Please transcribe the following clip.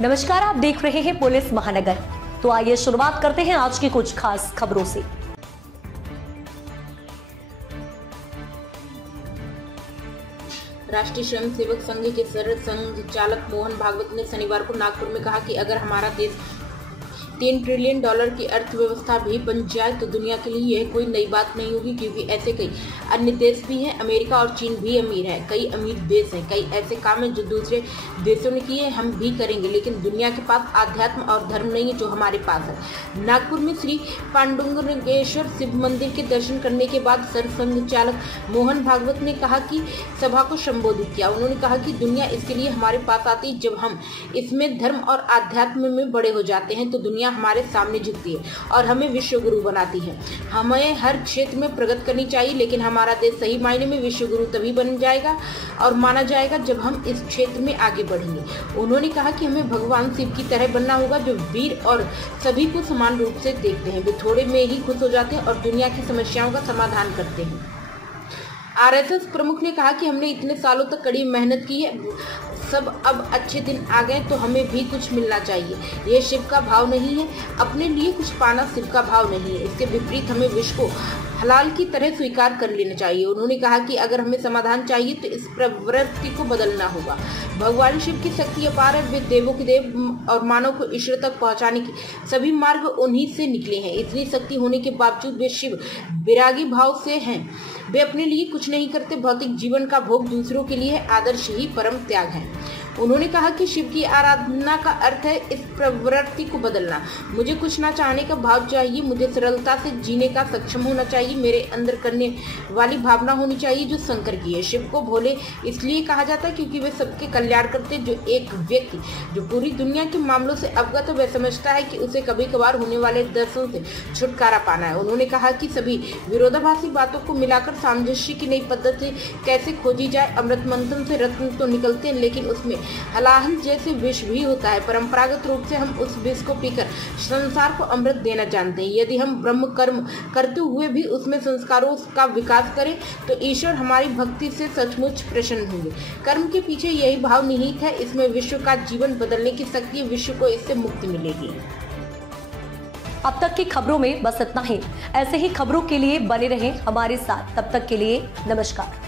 नमस्कार, आप देख रहे हैं पुलिस महानगर। तो आइए शुरुआत करते हैं आज की कुछ खास खबरों से। राष्ट्रीय स्वयं सेवक संघ के संचालक मोहन भागवत ने शनिवार को नागपुर में कहा कि अगर हमारा देश $3 ट्रिलियन की अर्थव्यवस्था भी बन जाए तो दुनिया के लिए यह कोई नई बात नहीं होगी, क्योंकि ऐसे कई अन्य देश भी हैं। अमेरिका और चीन भी अमीर है, कई अमीर देश हैं, कई ऐसे काम हैं जो दूसरे देशों ने किए, हम भी करेंगे। लेकिन दुनिया के पास आध्यात्म और धर्म नहीं है जो हमारे पास है। नागपुर में श्री पांडुरंगेश्वर शिव मंदिर के दर्शन करने के बाद सरसंघचालक मोहन भागवत ने कहा कि सभा को संबोधित किया। उन्होंने कहा कि दुनिया इसके लिए हमारे पास आती है, जब हम इसमें धर्म और आध्यात्म में बड़े हो जाते हैं तो दुनिया हमारे सामने झुकती है और हमें विश्व गुरु बनाती है। हमें हर क्षेत्र में प्रगति करनी चाहिए, लेकिन हमारा देश सही मायने में विश्व गुरु तभी बन जाएगा और माना जाएगा जब हम इस क्षेत्र में आगे बढ़ेंगे। उन्होंने कहा कि हमें भगवान शिव की तरह बनना होगा, जो वीर और सभी को समान रूप से देखते हैं। वे थोड़े में ही खुश हो जाते हैं और दुनिया की समस्याओं का समाधान करते हैं। आरएसएस प्रमुख ने कहा कि हमने इतने सालों तक कड़ी मेहनत की है, सब अब अच्छे दिन आ गए तो हमें भी कुछ मिलना चाहिए। यह शिव का भाव नहीं है, अपने लिए कुछ पाना शिव का भाव नहीं है। इसके विपरीत हमें विश्व को हलाल की तरह स्वीकार कर लेना चाहिए। उन्होंने कहा कि अगर हमें समाधान चाहिए तो इस प्रवृत्ति को बदलना होगा। भगवान शिव की शक्ति अपार है, वे देवों के देव और मानव को ईश्वर तक पहुंचाने के सभी मार्ग उन्हीं से निकले हैं। इतनी शक्ति होने के बावजूद वे शिव विरागी भाव से हैं। वे अपने लिए कुछ नहीं करते, भौतिक जीवन का भोग दूसरों के लिए आदर्श ही परम त्याग है। उन्होंने कहा कि शिव की आराधना का अर्थ है इस प्रवृत्ति को बदलना। मुझे कुछ ना चाहने का भाव चाहिए, मुझे सरलता से जीने का सक्षम होना चाहिए, मेरे अंदर करने वाली भावना होनी चाहिए जो शंकर की है। शिव को भोले इसलिए कहा जाता है क्योंकि वे सबके कल्याण करते। जो एक व्यक्ति जो पूरी दुनिया के मामलों से अवगत है, वह समझता है कि उसे कभी कभार होने वाले दर्शों से छुटकारा पाना है। उन्होंने कहा कि सभी विरोधाभासी बातों को मिलाकर सामंजस्य की नई पद्धति कैसे खोजी जाए। अमृत मंथन से रत्न तो निकलते हैं, लेकिन उसमें हलाहल जैसे विष भी होता है। परंपरागत रूप से हम उस विष को पीकर संसार को अमृत देना जानते हैं। यदि हम ब्रह्म कर्म करते हुए भी उसमें संस्कारों का विकास करें तो ईश्वर हमारी भक्ति से सचमुच प्रसन्न होंगे। कर्म के पीछे यही भाव निहित है, इसमें विश्व का जीवन बदलने की शक्ति है, विश्व को इससे मुक्ति मिलेगी। अब तक की खबरों में बस इतना ही। ऐसे ही खबरों के लिए बने रहें हमारे साथ। तब तक के लिए नमस्कार।